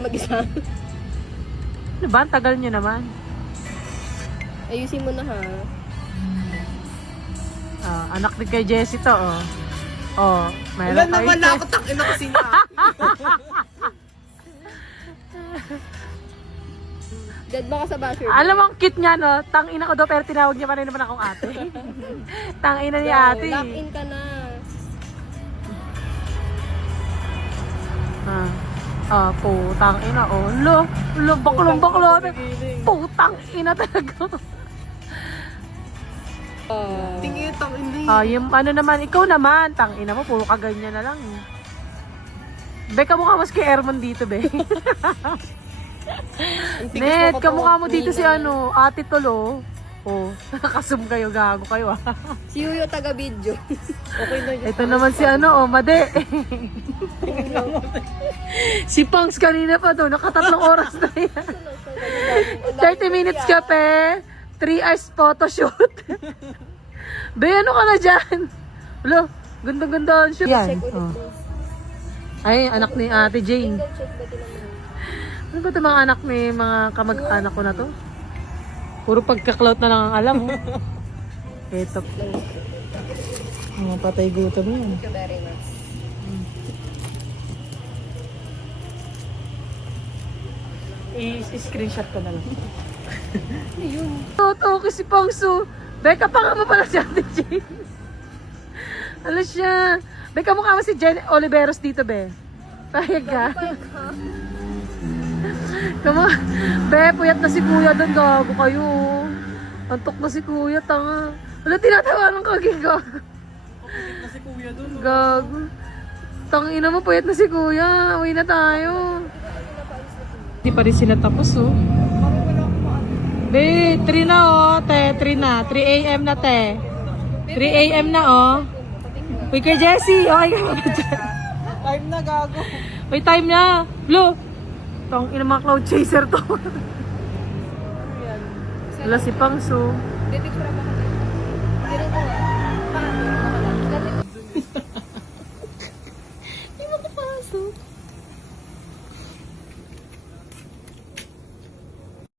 Mag-isa. Ano ba? Ang tagal nyo naman. Ayusin mo na ha. Anak din kay Jessie to, oh. Oh, mayroon Ilan tayo. naman na ako, tangina kasi niya. Dad ba ka sa basher? Alam mo, ang cute niya, no? Tangina ko daw, pero tinawag niya pa rin naman akong ate. Tangina ni ate. Lock in ka na. Putang ina, oh. Lo, baklong-baklo. Putang ina talaga. Tingin, tangina. Yung ano naman, ikaw naman, tangina mo, puro kaganyan na lang. Be, kamukha mas kay Ermon dito, be. Net, kamukha mo dito si ano, Ate Tolo. Oh, nakasum kayo, gago kayo, ah. Si Yuyo taga-video. Okay na yun. Ito naman si ano, oh, Made. Si Pangs kanina pa to, nakatatlong oras na yan. 30 minutes ka, pe. 3 hours photoshoot. Be, ano ka na dyan? Wala, ganda-ganda ang shoot. Yan. Check ulit Oh. mo. Ay, anak ni Ate Jane. Go check ba tinanong? Ano ba ito mga anak ni mga kamag-anak ko na to? Puro pagka-clout na lang ang alam. Oh. Ito. Mga patay gutom yan. Thank you very much. I-screenshot ko na lang. Ayun. Okay si Pangso. Beka pa nga mo pala si Ate Jane. Ano siya? Beka mukha mo si Jen Oliveros dito, be. Payag ka. Kama, be, puyat na si Kuya doon. Gago kayo. Antok na si Kuya, tanga. Wala, tinatawanan ka, gago. Na si kuya dun. Gago. Tangina mo, puyat na si Kuya. Uwi na tayo. Hindi pa rin sila tapos, oh. Be, 3 na, oh, te. 3 na. 3 a.m. na, te. 3 a.m. na, oh. Uy, kay Jessie. Okay ka ba dyan? Time na, gago. Uy, time na. Blue. Tong ina mga cloud chaser to. Wala si Pangso. Hindi, picture ba ka? Hindi rin ko.